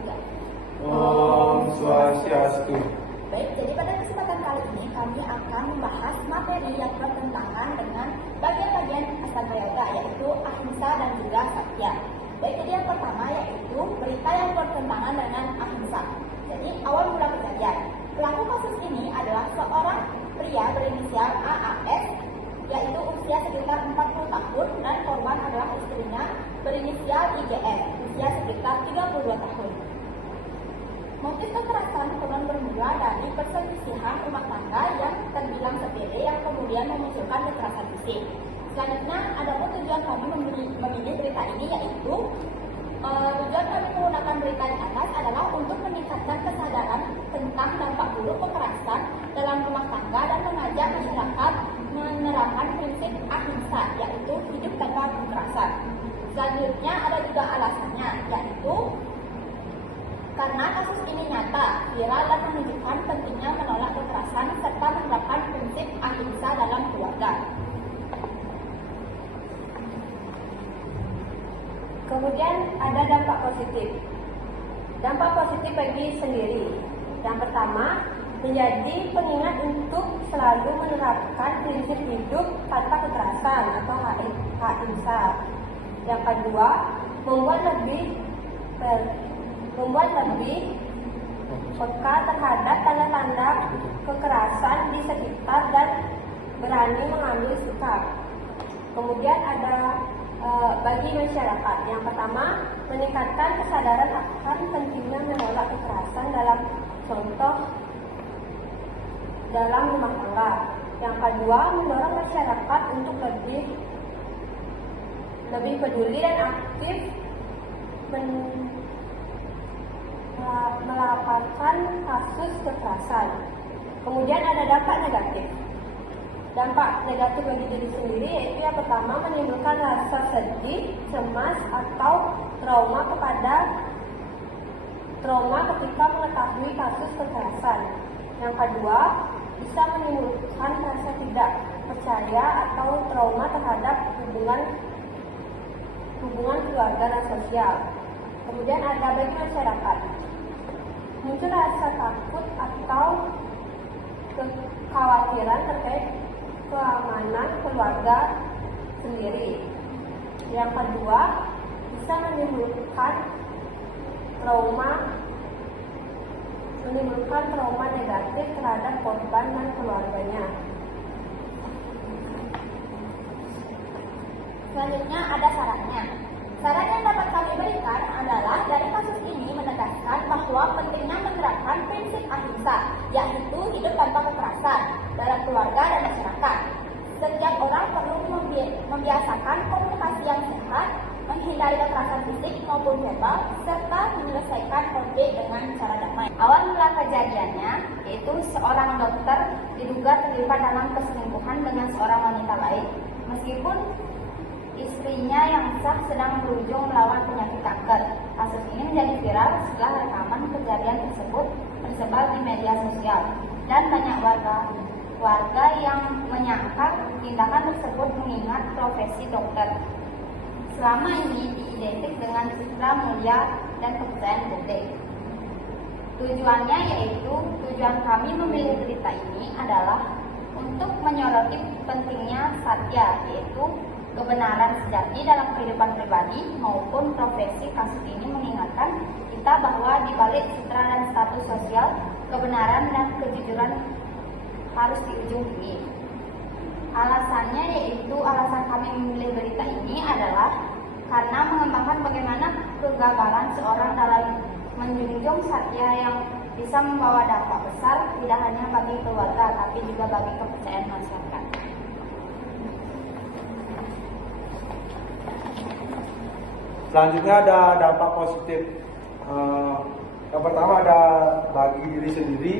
juga. Om Swastiastu. Baik, jadi pada kesempatan kali ini kami akan membahas materi yang bertentangan dengan bagian-bagian Astanga Yoga, yaitu ahimsa dan juga satya. Baik, jadi yang pertama yaitu berita yang bertentangan dengan ahimsa. Jadi awal mula kejadian, pelaku kasus ini adalah seorang pria berinisial AAS, yaitu usia sekitar 40 tahun, dan korban adalah istrinya berinisial IGS, usia sekitar 32 tahun. Motif kekerasan konon bermula dari perselisihan rumah tangga yang terbilang sepele yang kemudian memunculkan kekerasan fisik. Selanjutnya, adapun tujuan kami memilih berita ini yaitu tujuan kami menggunakan berita di atas adalah untuk meningkatkan kesadaran tentang dampak buruk kekerasan dalam rumah tangga dan mengajak masyarakat menerapkan prinsip ahimsa, yaitu hidup tanpa kekerasan. Selanjutnya ada juga alasannya, yaitu karena kasus ini nyata, viral, dan menunjukkan pentingnya menolak kekerasan serta menerapkan prinsip ahimsa dalam keluarga. Kemudian ada dampak positif. Dampak positif bagi sendiri. Yang pertama, menjadi pengingat untuk selalu menerapkan prinsip hidup tanpa kekerasan atau ahimsa. Yang kedua, membuat lebih peka terhadap tanda-tanda kekerasan di sekitar dan berani mengambil sikap. Kemudian ada bagi masyarakat. Yang pertama, meningkatkan kesadaran akan pentingnya menolak kekerasan dalam rumah tangga. Yang kedua, mendorong masyarakat untuk lebih peduli dan aktif melaporkan kasus kekerasan. Kemudian ada dampak negatif. Dampak negatif bagi diri sendiri yaitu yang pertama, menimbulkan rasa sedih, cemas, atau trauma ketika mengetahui kasus kekerasan. Yang kedua, bisa menimbulkan rasa tidak percaya atau trauma terhadap hubungan keluarga dan sosial. Kemudian ada bagi masyarakat, muncul rasa takut atau kekhawatiran terkait keamanan keluarga sendiri. Yang kedua, bisa menimbulkan trauma negatif terhadap korban dan keluarganya. Selanjutnya ada sarannya. Saran yang dapat kami berikan adalah dari kasus ini menegaskan bahwa pentingnya menerapkan prinsip ahimsa, yaitu hidup tanpa kekerasan dalam keluarga dan masyarakat. Setiap orang perlu membiasakan komunikasi yang sehat, menghindari kekerasan fisik maupun verbal, serta menyelesaikan konflik dengan cara damai. Awal mula kejadiannya yaitu seorang dokter diduga terlibat dalam perselingkuhan dengan seorang wanita lain, meskipun istrinya yang sah sedang berujung melawan penyakit kanker. Kasus ini menjadi viral setelah rekaman kejadian tersebut tersebar di media sosial, dan banyak warga yang menyangka tindakan tersebut mengingat profesi dokter. Selama ini diidentik dengan citra mulia dan kepercayaan publik. Tujuan kami memilih berita ini adalah untuk menyoroti pentingnya satya, yaitu kebenaran sejati dalam kehidupan pribadi maupun profesi. Kasus ini mengingatkan kita bahwa di balik citra dan status sosial, kebenaran dan kejujuran harus diujungi. Alasan kami memilih berita ini adalah karena mengembangkan bagaimana kegagalan seorang dalam menjunjung satya yang bisa membawa dampak besar tidak hanya bagi keluarga tapi juga bagi kepercayaan masyarakat. Selanjutnya ada dampak positif. Yang pertama ada bagi diri sendiri,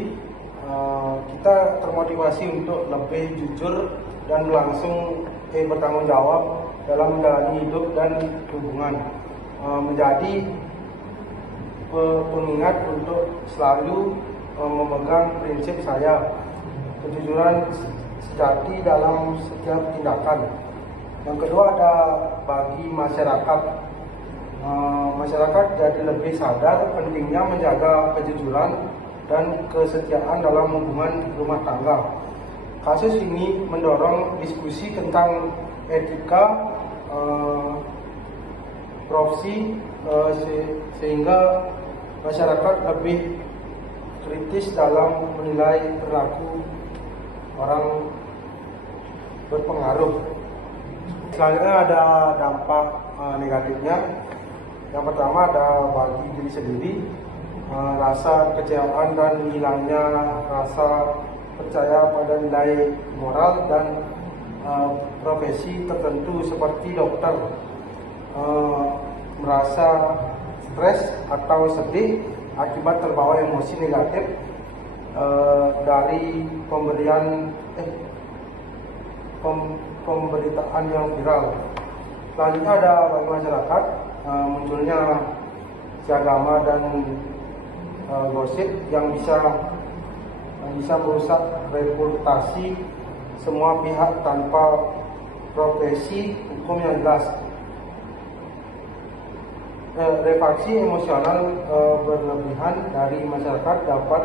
kita termotivasi untuk lebih jujur dan langsung bertanggung jawab dalam menjalani hidup dan hubungan, menjadi pengingat untuk selalu memegang prinsip saya, kejujuran sejati dalam setiap tindakan. Yang kedua ada bagi masyarakat, masyarakat jadi lebih sadar pentingnya menjaga kejujuran dan kesetiaan dalam hubungan rumah tangga. Kasus ini mendorong diskusi tentang etika profesi sehingga masyarakat lebih kritis dalam menilai perilaku orang berpengaruh. Selanjutnya ada dampak negatifnya. Yang pertama ada bagi diri sendiri, rasa kecewaan dan hilangnya rasa percaya pada nilai moral dan profesi tertentu seperti dokter, merasa stres atau sedih akibat terbawa emosi negatif dari pemberitaan yang viral. Selanjutnya ada bagi masyarakat, munculnya agama dan gosip yang bisa merusak reputasi semua pihak tanpa profesi hukum yang jelas. Reaksi emosional berlebihan dari masyarakat dapat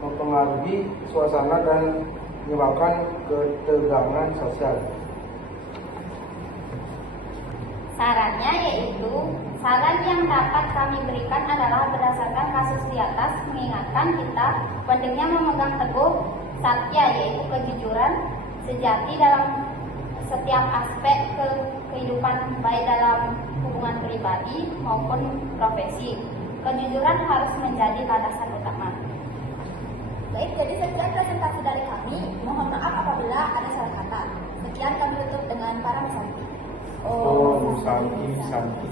mempengaruhi suasana dan menyebabkan ketegangan sosial. Saran yang dapat kami berikan adalah berdasarkan kasus di atas, mengingatkan kita pentingnya memegang teguh satya, yaitu kejujuran sejati dalam setiap aspek kehidupan, baik dalam hubungan pribadi maupun profesi. Kejujuran harus menjadi landasan utama. Baik, jadi sekian presentasi dari kami. Mohon maaf apabila ada salah kata. Sekian kami tutup dengan para mesanti. Om Santi Santi